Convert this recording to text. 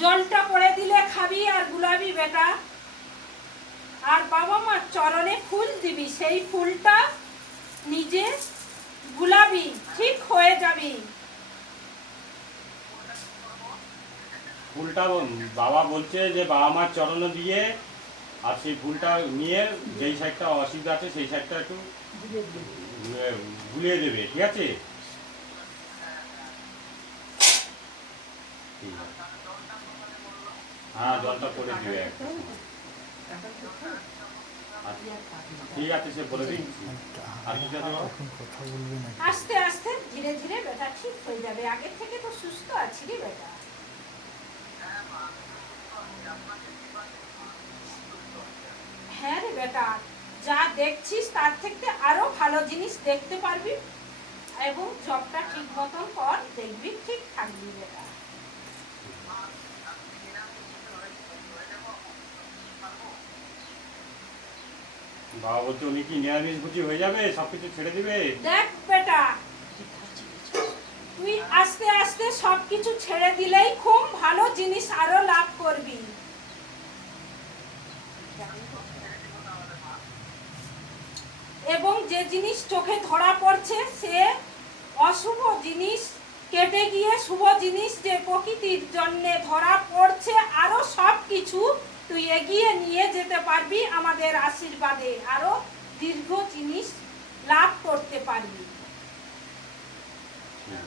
জলটা পড়ে দিলে খাবি আর গুলাবি বেটা। আর বাবা মার চরণে ফুল দিবি সেই ফুলটা নিজে গুলাবি ঠিক হয়ে যাবি। ফুলটা বাবা বলছে যে বাবা মার চরণে দিয়ে আর সেই ফুলটা নিয়ে যেই সাইডটা অসুবিধা আছে সেই সাইডটা একটু গুলিয়ে দেবে ঠিক আছে? ঠিক আছে। হ্যাঁ জলটা করে আস্তে আস্তে, ধীরে ধীরে ঠিক হয়ে যাবে। সুস্থ আছি রে হ্যাঁ রে, বেটা, যা দেখছিস, তার থেকে আরও ভালো জিনিস দেখতে পারবি এবং জবটা ঠিক মতন কর, দেখবি ঠিক থাকবি, বেটা। বাবা উনি কি নিরামিষ ভুজি হয়ে যাবে? সবকিছু ছেড়ে দিবে? দেখ বেটা, তুই আস্তে আস্তে সবকিছু ছেড়ে দিলেই খুব ভালো জিনিস আরও লাভ করবি। এবং যে জিনিস চোখে ধরা পড়ছে, সে অশুভ জিনিস, কেটে গিয়ে শুভ জিনিস যে প্রকৃতির জন্য ধরা পড়ছে, আরও সব কিছু তুই এগিয়ে নিয়ে যেতে পারবি আমাদের আশীর্বাদে আরও দীর্ঘ জিনিস লাভ করতে পারবি। হ্যাঁ।